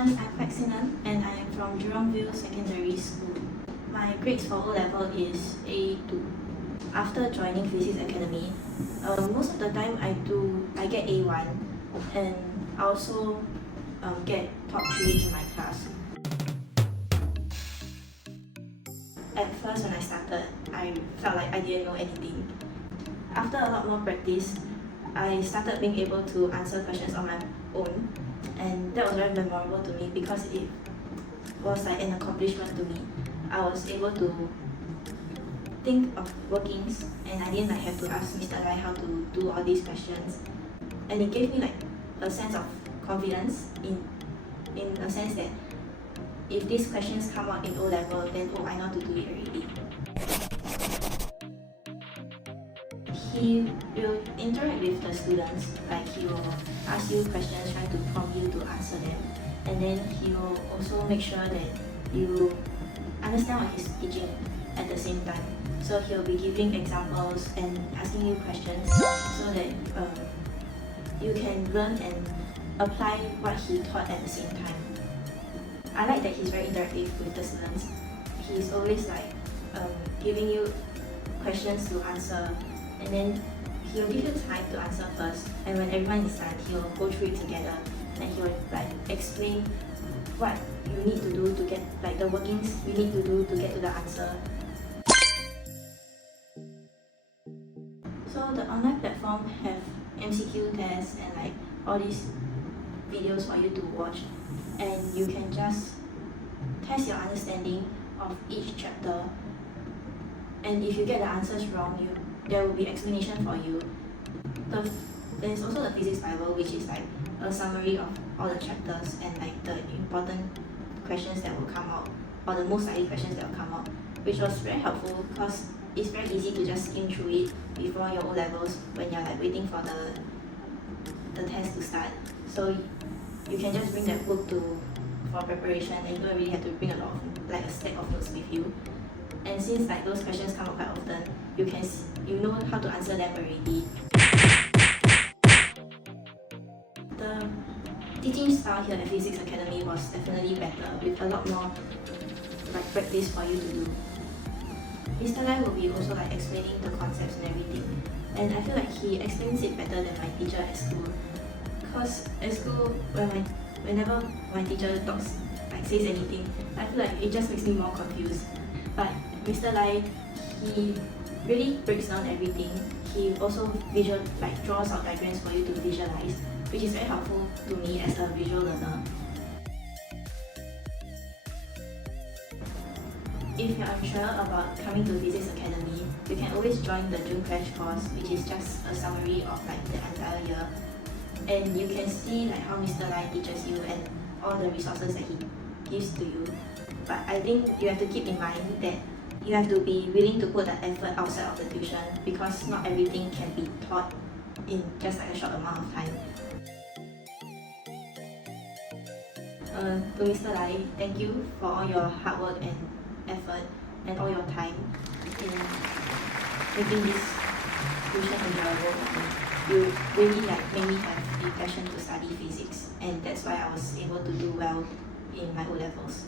Hi, I'm Vaxinan and I am from Jurongville Secondary School. My grades for O-level is A2. After joining Physics Academy, most of the time I get A1 and I also get top 3 in my class. At first when I started, I felt like I didn't know anything. After a lot more practice, I started being able to answer questions on my own, and that was very memorable to me because it was like an accomplishment to me. I was able to think of workings and I didn't have to ask Mr. Lai how to do all these questions, and it gave me like a sense of confidence in a sense that if these questions come out in O-level, then I know how to do it already. He will interact with the students, like he will ask you questions, try to prompt you to answer them, and then he will also make sure that you understand what he's teaching at the same time. So he'll be giving examples and asking you questions so that you can learn and apply what he taught at the same time. I like that he's very interactive with the students. He's always like giving you questions to answer, and then he'll give you time to answer first, and when everyone is done, he'll go through it together and he'll like explain what you need to do to get like the workings you need to do to get to the answer. So the online platform have MCQ tests and like all these videos for you to watch, and you can just test your understanding of each chapter, and if you get the answers wrong, there will be explanation for you. There is also the Physics Bible, which is like a summary of all the chapters and like the important questions that will come out, or the most likely questions that will come out, which was very helpful because it's very easy to just skim through it before your O-levels when you're like waiting for the test to start. So you can just bring that book for preparation, and you don't really have to bring a stack of notes with you. And since like those questions come up quite often, you know how to answer them already. The teaching style here at Physics Academy was definitely better, with a lot more like practice for you to do. Mr. Lai will be also like explaining the concepts and everything, and I feel like he explains it better than my teacher at school. Because at school, whenever my teacher says anything, I feel like it just makes me more confused. But Mr. Lai, he really breaks down everything. He also draws out diagrams for you to visualize, which is very helpful to me as a visual learner. If you're unsure about coming to Physics Academy, you can always join the June Crash course, which is just a summary of like the entire year. And you can see like how Mr. Lai teaches you and all the resources that he gives to you. But I think you have to keep in mind that you have to be willing to put the effort outside of the tuition, because not everything can be taught in just like a short amount of time. To Mr. Lai, thank you for all your hard work and effort and all your time in making this tuition enjoyable for me. You really made me have the passion to study physics, and that's why I was able to do well in my O-levels.